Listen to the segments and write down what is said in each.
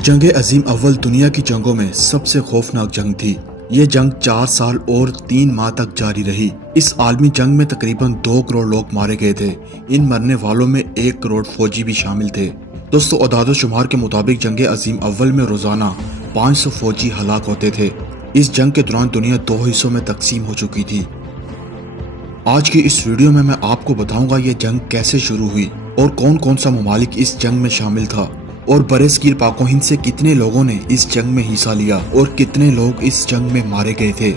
जंग अजीम अव्वल दुनिया की जंगों में सबसे खौफनाक जंग थी। ये जंग 4 साल और 3 माह तक जारी रही। इस आलमी जंग में तकरीबन 2 करोड़ लोग मारे गए थे। इन मरने वालों में 1 करोड़ फौजी भी शामिल थे। दोस्तों, अदाद शुमार के मुताबिक जंग अजीम अव्वल में रोजाना 500 फौजी हलाक होते थे। इस जंग के दौरान दुनिया 2 हिस्सों में तकसीम हो चुकी थी। आज की इस वीडियो में मैं आपको बताऊंगा ये जंग कैसे शुरू हुई और कौन कौन सा ममालिक इस जंग में शामिल था और बरसगीर पाको हिंद से कितने लोगों ने इस जंग में हिस्सा लिया और कितने लोग इस जंग में मारे गए थे।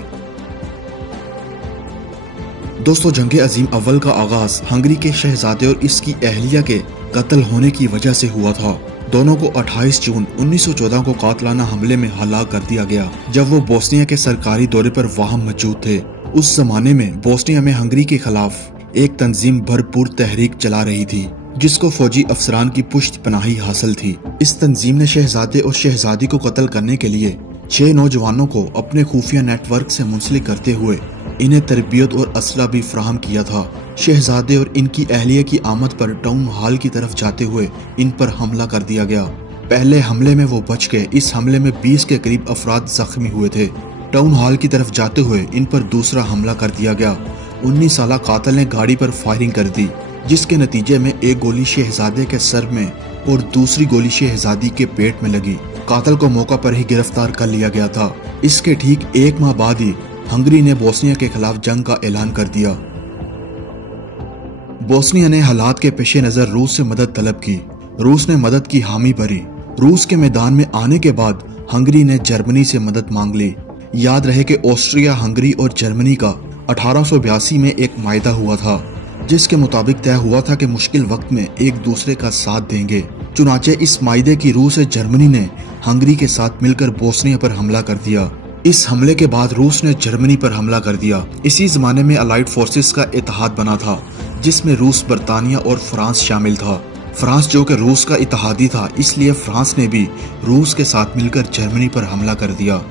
दोस्तों, जंग अजीम अव्वल का आगाज हंगरी के शहजादे और इसकी अहलिया के कत्ल होने की वजह से हुआ था। दोनों को 28 जून 1914 को कातलाना हमले में हलाक कर दिया गया जब वो बोस्निया के सरकारी दौरे पर वहां मौजूद थे। उस जमाने में बोस्निया में हंगरी के खिलाफ एक तंजीम भरपूर तहरीक चला रही थी जिसको फौजी अफसरान की पुष्ट पनाही हासिल थी। इस तंजीम ने शहजादे और शहजादी को कत्ल करने के लिए 6 नौजवानों को अपने खुफिया नेटवर्क से मुंसलिक करते हुए इन्हें तरबियत और असला भी फराहम किया था। शहजादे और इनकी अहलिया की आमद पर टाउन हॉल की तरफ जाते हुए इन पर हमला कर दिया गया। पहले हमले में वो बच गए। इस हमले में 20 के करीब अफराद जख्मी हुए थे। टाउन हॉल की तरफ जाते हुए इन पर दूसरा हमला कर दिया गया। 19 साला कातिल ने गाड़ी पर फायरिंग कर दी जिसके नतीजे में एक गोली शहजादे के सर में और दूसरी गोली शहजादी के पेट में लगी। कातिल को मौका पर ही गिरफ्तार कर लिया गया था। इसके ठीक 1 माह बाद ही हंगरी ने बोस्निया के खिलाफ जंग का ऐलान कर दिया। बोस्निया ने हालात के पेश नजर रूस से मदद तलब की। रूस ने मदद की हामी भरी। रूस के मैदान में आने के बाद हंगरी ने जर्मनी से मदद मांग ली। याद रहे कि ऑस्ट्रिया, हंगरी और जर्मनी का 1882 में एक मायदा हुआ था जिसके मुताबिक तय हुआ था कि मुश्किल वक्त में एक दूसरे का साथ देंगे। चुनाचे इस मायदे की रूह से जर्मनी ने हंगरी के साथ मिलकर बोस्निया पर हमला कर दिया। इस हमले के बाद रूस ने जर्मनी पर हमला कर दिया। इसी जमाने में अलाइड फोर्सेस का इत्तेहाद बना था जिसमें रूस, बरतानिया और फ्रांस शामिल था। फ्रांस जो कि रूस का इत्तेहादी था, इसलिए फ्रांस ने भी रूस के साथ मिलकर जर्मनी पर हमला कर दिया।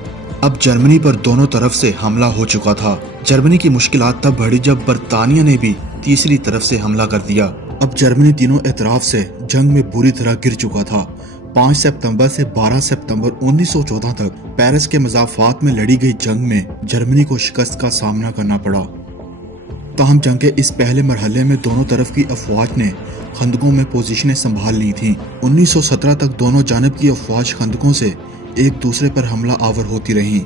अब जर्मनी पर दोनों तरफ से हमला हो चुका था। जर्मनी की मुश्किलात तब बढ़ी जब बरतानिया ने भी तीसरी तरफ से हमला कर दिया। अब जर्मनी तीनों एतराफ से जंग में बुरी तरह गिर चुका था। 5 सितंबर से 12 सितंबर 1914 तक पेरिस के मज़ाफ़ात में लड़ी गई जंग में जर्मनी को शिकस्त का सामना करना पड़ा। ताहम जंग के इस पहले मरहले में दोनों तरफ की अफवाज ने खंदकों में पोजीशनें संभाल ली थी। 1917 तक दोनों जानब की अफवाज खंदकों से एक दूसरे पर हमला आवर होती रहीं।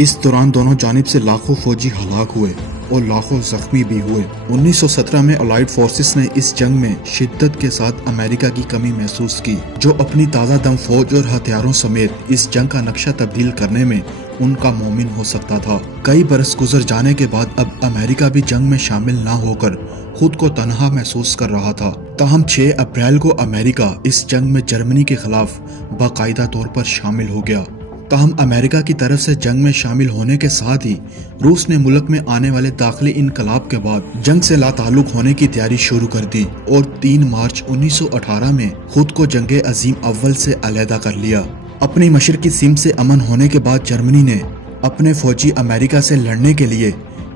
इस दौरान दोनों जानिब से लाखों फौजी हलाक हुए और लाखों जख्मी भी हुए। 1917 में अलाइड फोर्सेस ने इस जंग में शिद्दत के साथ अमेरिका की कमी महसूस की जो अपनी ताज़ा दम फौज और हथियारों समेत इस जंग का नक्शा तब्दील करने में उनका मोमिन हो सकता था। कई बरस गुजर जाने के बाद अब अमेरिका भी जंग में शामिल न होकर खुद को तनहा महसूस कर रहा था। ताहम 6 अप्रैल को अमेरिका इस जंग में जर्मनी के खिलाफ बाकायदा तौर पर शामिल हो गया। ताहम अमेरिका की तरफ से जंग में शामिल होने के साथ ही रूस ने मुल्क में आने वाले दाखिली इनकलाब के बाद जंग से लाताल्लुक होने की तैयारी शुरू कर दी और 3 मार्च 1918 में खुद को जंग अजीम अव्वल से अलहदा कर लिया। अपनी मशरकी सीम से अमन होने के बाद जर्मनी ने अपने फौजी अमेरिका से लड़ने के लिए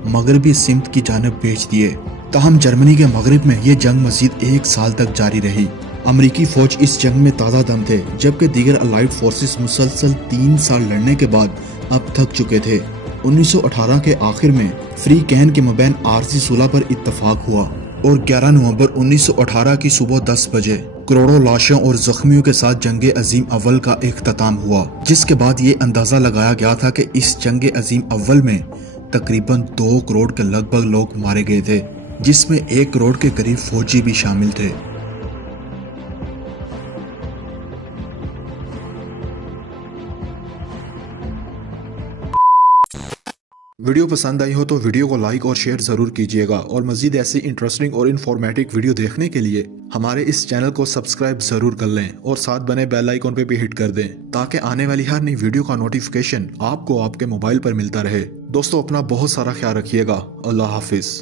मगरबी सिमत की जानब भेज दिए। ताहम जर्मनी के मगरब में ये जंग मजीद 1 साल तक जारी रही। अमरीकी फौज इस जंग में ताज़ा दम थे जबकि दीगर अलाइड फोर्सेस मुसलसल 3 साल लड़ने के बाद अब थक चुके थे। 1918 के आखिर में फ्री कैन के मबैन आरजी सुलह पर इत्तफाक हुआ और 11 नवंबर 1918 की सुबह 10 बजे करोड़ों लाशों और जख्मियों के साथ जंग अजीम अव्वल का इख्तिताम हुआ, जिसके बाद ये अंदाजा लगाया गया था कि इस जंग अजीम अव्वल में तकरीबन 2 करोड़ के लगभग लोग मारे गए थे जिसमें 1 करोड़ के करीब फौजी भी शामिल थे। वीडियो पसंद आई हो तो वीडियो को लाइक और शेयर जरूर कीजिएगा और मजीद ऐसी इंटरेस्टिंग और इन्फॉर्मेटिव वीडियो देखने के लिए हमारे इस चैनल को सब्सक्राइब जरूर कर लें और साथ बने बेल आइकॉन पे भी हिट कर दें ताकि आने वाली हर नई वीडियो का नोटिफिकेशन आपको आपके मोबाइल पर मिलता रहे। दोस्तों, अपना बहुत सारा ख्याल रखिएगा। अल्लाह हाफिज।